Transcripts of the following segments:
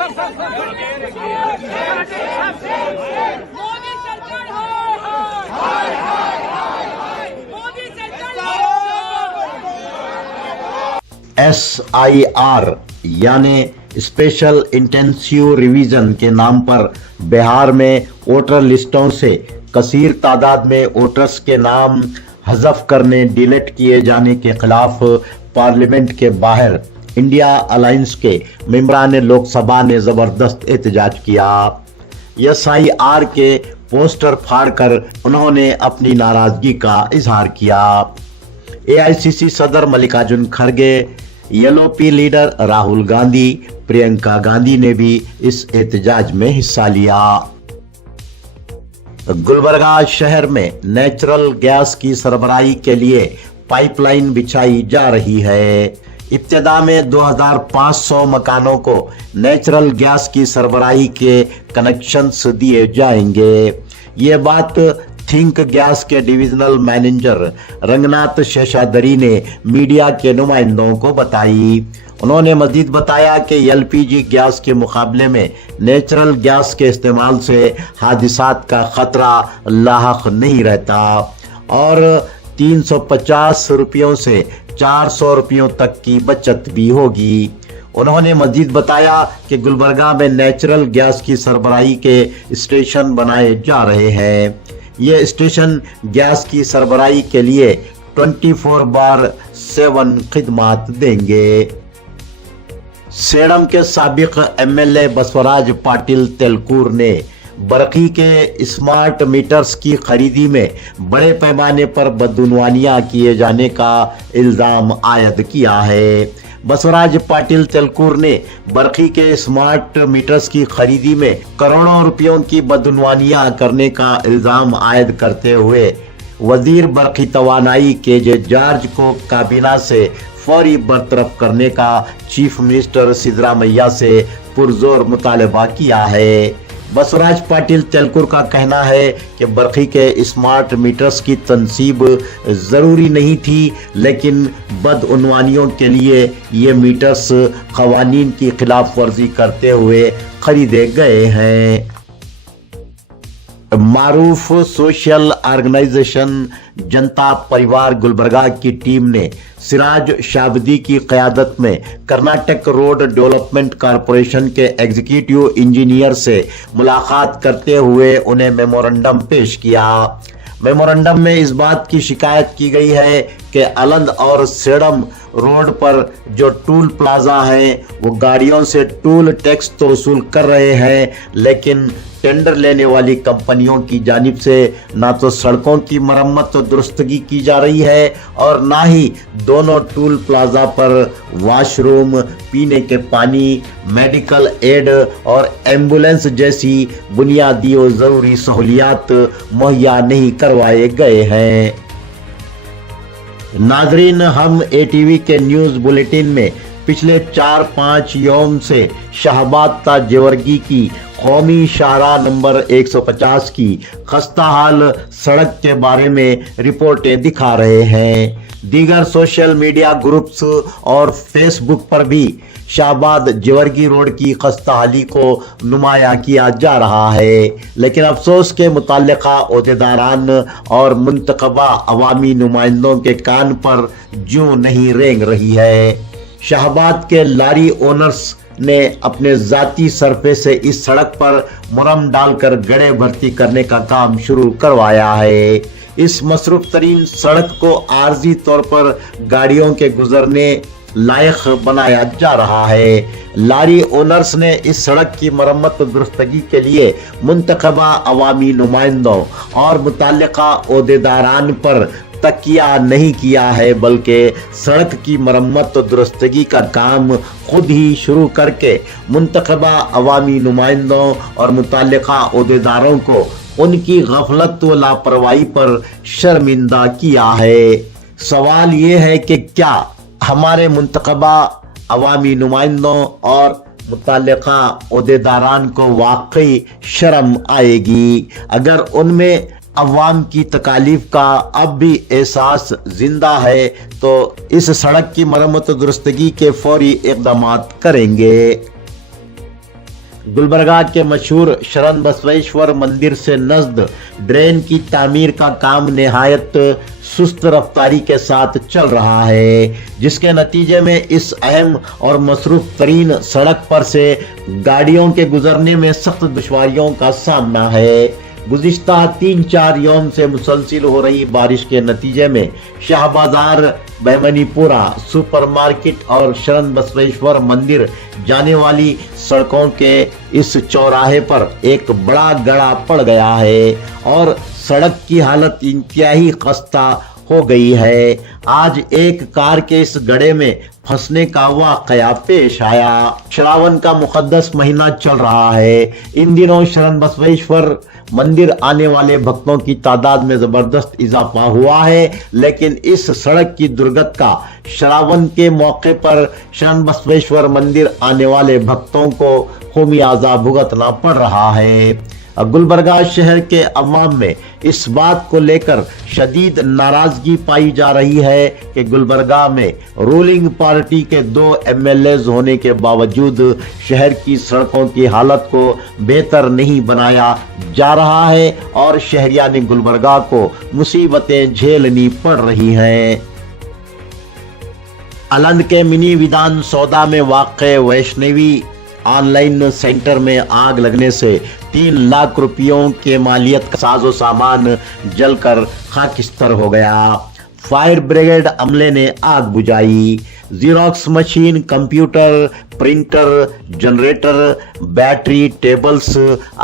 SIR यानी special intensive revision के नाम पर बिहार में वोटर लिस्टों से कसीर तादाद में वोटर्स के नाम हज़फ करने डिलीट किए जाने के खिलाफ पार्लियामेंट के बाहर इंडिया अलायंस के मेंबरान लोकसभा ने जबरदस्त एहतजाज किया। SIR के पोस्टर फाड़कर उन्होंने अपनी नाराजगी का इजहार किया। AICC सदर मल्लिकार्जुन खड़गे, LOP लीडर राहुल गांधी, प्रियंका गांधी ने भी इस एहतजाज में हिस्सा लिया। गुलबर्गा शहर में नेचुरल गैस की सरबराही के लिए पाइपलाइन बिछाई जा रही है। इब्तिदा में 2500 मकानों को नेचुरल गैस की सरबराही के कनेक्शंस दिए जाएंगे। ये बात थिंक गैस के डिविजनल मैनेजर रंगनाथ शेषाद्री ने मीडिया के नुमाइंदों को बताई। उन्होंने मजीद बताया कि LPG गैस के मुकाबले में नेचुरल गैस के इस्तेमाल से हादिसात का खतरा लाहक नहीं रहता और 350 रुपयों से 400 रुपयों तक की बचत भी होगी। उन्होंने मजीद बताया कि गुलबर्गा में नेचुरल गैस की सरबराही के स्टेशन बनाए जा रहे हैं। ये स्टेशन गैस की सरबराही के लिए 24/7 खिदमत देंगे। सेडम के साबिक MLA बसवराज पाटिल तेलकूर ने बरकी के स्मार्ट मीटर्स की खरीदी में बड़े पैमाने पर बदउनवानियां किए जाने का इल्जाम आयद किया है। बसवराज पाटिल तेलकूर ने बरकी के स्मार्ट मीटर्स की खरीदी में करोड़ों रुपयों की बदउनवानियां करने का इल्जाम आयद करते हुए वजीर बरकी तवानाई KJ जॉर्ज को काबीना से फौरी बरतरफ करने का चीफ मिनिस्टर सिद्धरामैया से पुरजोर मुतालबा किया है। बसवराज पाटिल तेलकूर का कहना है कि बरकी के स्मार्ट मीटर्स की तनसीब ज़रूरी नहीं थी, लेकिन बदउनवानियों के लिए ये मीटर्स क़वानीन की खिलाफ वर्जी करते हुए खरीदे गए हैं। मारूफ सोशल ऑर्गेनाइजेशन जनता परिवार गुलबर्गा की टीम ने सिराज शाबदी की क़यादत में कर्नाटक रोड डेवलपमेंट कॉरपोरेशन के एग्जीक्यूटिव इंजीनियर से मुलाकात करते हुए उन्हें मेमोरेंडम पेश किया। मेमोरेंडम में इस बात की शिकायत की गई है कि अलंद और सेडम रोड पर जो टूल प्लाजा है वो गाड़ियों से टूल टैक्स तो वसूल कर रहे हैं, लेकिन टेंडर लेने वाली कंपनियों की जानिब से ना तो सड़कों की मरम्मत और दुरुस्तगी की जा रही है और ना ही दोनों टूल प्लाजा पर वॉशरूम, पीने के पानी, मेडिकल एड और एम्बुलेंस जैसी बुनियादी और ज़रूरी सहूलियात मुहैया नहीं करवाए गए हैं। नाजरीन, हम ATV के न्यूज़ बुलेटिन में पिछले 4-5 यौम से शहबाद जेवर्गी की कौमी शाहराह नंबर 150 की खस्ता हाल सड़क के बारे में रिपोर्टें दिखा रहे हैं। दीगर सोशल मीडिया ग्रुप्स और फेसबुक पर भी शाहबाद जेवर्गी रोड की खस्ता हाली को नुमाया किया जा रहा है, लेकिन अफसोस के मुतल्लिका ओहदेदारान और मुंतखबा अवामी नुमाइंदों के कान पर जूं नहीं रेंग रही है। शाहबाद के लारी ओनर्स ने अपने जाती सरफे से इस सड़क पर मुरम डालकर गड्ढे भर्ती करने का काम शुरू करवाया है। इस मसरूफ तरीन सड़क को आर्जी तौर पर गाड़ियों के गुजरने लायक बनाया जा रहा है। लारी ओनर्स ने इस सड़क की मरम्मत दुरुस्तगी के लिए मुंतखबा अवामी नुमाइंदों और मुतल्लिका ओहदेदारान पर तकिया नहीं किया है, बल्कि सड़क की मरम्मत और दुरुस्तगी का काम खुद ही शुरू करके मुंतखबा अवामी नुमाइंदों और मुतल्लिका ओहदेदारों को उनकी गफलत व लापरवाही पर शर्मिंदा किया है। सवाल ये है कि क्या हमारे मुंतखबा अवामी नुमाइंदों और मुतल्लिका ओहदेदारान को वाकई शर्म आएगी अगर उनमें अवाम की तकालीफ का अब भी एहसास जिंदा है तो इस सड़क की मरम्मत दुरुस्तगी के फौरी इक़दामात करेंगे। गुलबर्गा के मशहूर शरण बसवेश्वर मंदिर से नजद ड्रेन की तामीर का काम निहायत सुस्त रफ्तारी के साथ चल रहा है, जिसके नतीजे में इस अहम और मसरूफ तरीन सड़क पर से गाड़ियों के गुजरने में सख्त दुश्वारियों का सामना है। गुज़िश्ता 3-4 यौम से मुसलसिल हो रही बारिश के नतीजे में शाह बाजार, बहमनीपुरा सुपरमार्केट और शरण बसवेश्वर मंदिर जाने वाली सड़कों के इस चौराहे पर एक बड़ा गड़ा पड़ गया है और सड़क की हालत इंतहाई खस्ता हो गई है। आज एक कार के इस गड्ढे में फंसने का वाकया पेश आया। श्रावण का मुकद्दस महीना चल रहा है। इन दिनों शरण बसवेश्वर मंदिर आने वाले भक्तों की तादाद में जबरदस्त इजाफा हुआ है, लेकिन इस सड़क की दुर्गत का श्रावण के मौके पर शरण बसवेश्वर मंदिर आने वाले भक्तों को खामियाजा भुगतना पड़ रहा है। गुलबर्गा शहर के अवाम में इस बात को लेकर शदीद नाराजगी पाई जा रही है कि गुलबर्गा में रूलिंग पार्टी के 2 एमएलएज होने के बावजूद शहर की सड़कों की हालत को बेहतर नहीं बनाया जा रहा है और शहरियान गुलबर्गा को मुसीबतें झेलनी पड़ रही हैं। अलंद के मिनी विधान सौदा में वाक़े वैष्णवी ऑनलाइन सेंटर में आग लगने से 3 लाख रुपयों के मालियत का साजो सामान जलकर खाकिस्तर हो गया। फायर ब्रिगेड अमले ने आग बुझाई। Xerox machine, computer, printer, generator, battery, tables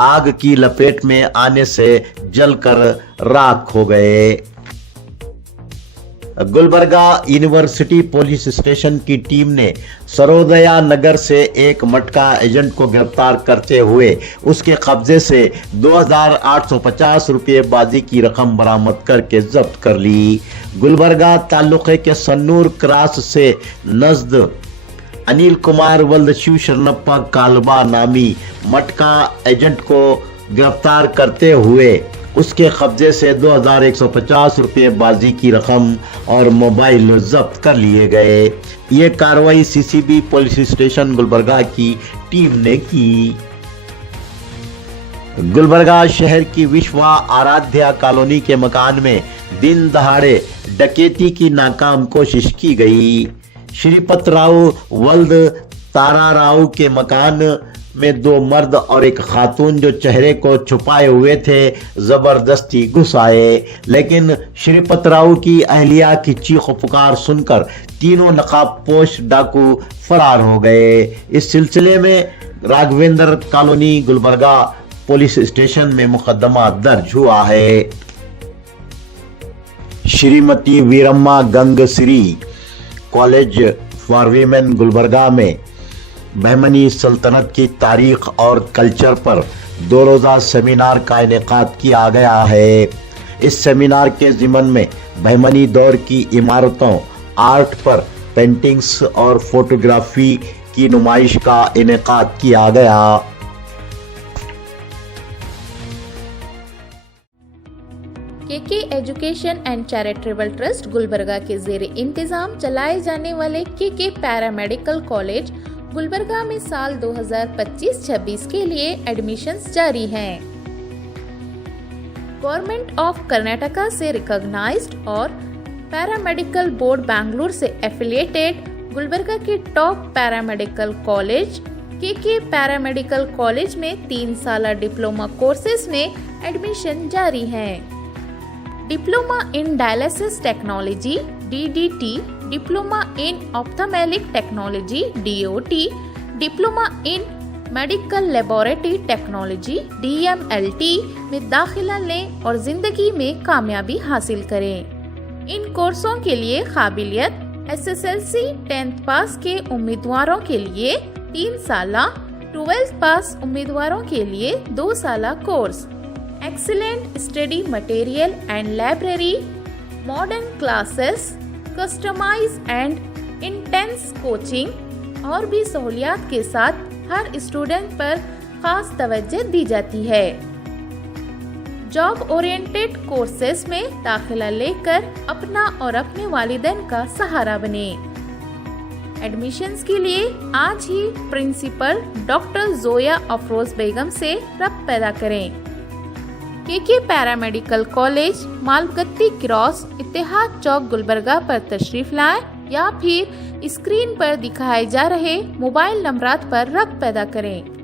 आग की लपेट में आने से जलकर राख हो गए। गुलबर्गा यूनिवर्सिटी पुलिस स्टेशन की टीम ने सरोदया नगर से एक मटका एजेंट को गिरफ्तार करते हुए उसके कब्जे से 2,850 रुपये बाजी की रकम बरामद करके जब्त कर ली। गुलबर्गा तालुके के सन्नूर क्रास से नजद अनिल कुमार वल्द शिव शरणप्पा कालबा नामी मटका एजेंट को गिरफ्तार करते हुए उसके कब्जे से 2,150 रुपये बाजी की रकम और मोबाइल जब्त कर लिए गए। ये कार्रवाई सीसीबी पुलिस स्टेशन गुलबर्गा की टीम ने की। गुलबर्गा शहर की विश्वा आराध्या कॉलोनी के मकान में दिन दहाड़े डकैती की नाकाम कोशिश की गई। श्रीपत राव वल्द तारा राव के मकान में 2 मर्द और एक खातून जो चेहरे को छुपाए हुए थे जबरदस्ती घुस आए, लेकिन श्रीपत राव की अहलिया की चीख पुकार सुनकर तीनों नकाबपोश डाकू फरार हो गए। इस सिलसिले में Raghavendra colony Gulbarga police station में मुकदमा दर्ज हुआ है। Shrimati Veeramma Gangashree college for women Gulbarga में बहमनी सल्तनत की तारीख और कल्चर पर 2 रोज़ा सेमिनार का इनेकाद किया गया है। इस सेमिनार के ज़िमन में बहमनी दौर की इमारतों, आर्ट पर पेंटिंग्स और फोटोग्राफी की नुमाइश का इनेकाद किया गया। KK education and charitable trust Gulbarga के ज़ेरे इंतजाम चलाए जाने वाले केके पैरामेडिकल कॉलेज गुलबर्गा में साल 2025-26 के लिए एडमिशन्स जारी हैं। गवर्नमेंट ऑफ कर्नाटका से रिकॉग्नाइज्ड और पैरामेडिकल बोर्ड बेंगलुरु से एफिलिएटेड गुलबर्गा के top paramedical college KK paramedical college में 3 साल डिप्लोमा कोर्सेज में एडमिशन जारी हैं। Diploma in dialysis technology DDT, diploma in ophthalmic technology DOT, diploma in medical laboratory technology DMLT में दाखिला लें और जिंदगी में कामयाबी हासिल करें। इन कोर्सों के लिए काबिलियत SSLC 10th पास के उम्मीदवारों के लिए 3 साला, 12th पास उम्मीदवारों के लिए 2 साला course, excellent study material and library, modern classes, customise and intense coaching और भी सहूलियात के साथ हर स्टूडेंट पर खास तवज्जो दी जाती है। जॉब ओरिएंटेड कोर्सेज में दाखिला लेकर अपना और अपने वालिदैन का सहारा बने। एडमिशन्स के लिए आज ही प्रिंसिपल डॉक्टर जोया अफरोज बेगम से रब्त पैदा करें। के पैरामेडिकल कॉलेज मालगत्ती क्रॉस इत्तेहाद चौक गुलबर्गा पर तशरीफ लाएं या फिर स्क्रीन पर दिखाए जा रहे मोबाइल नंबरात पर रब्त पैदा करें।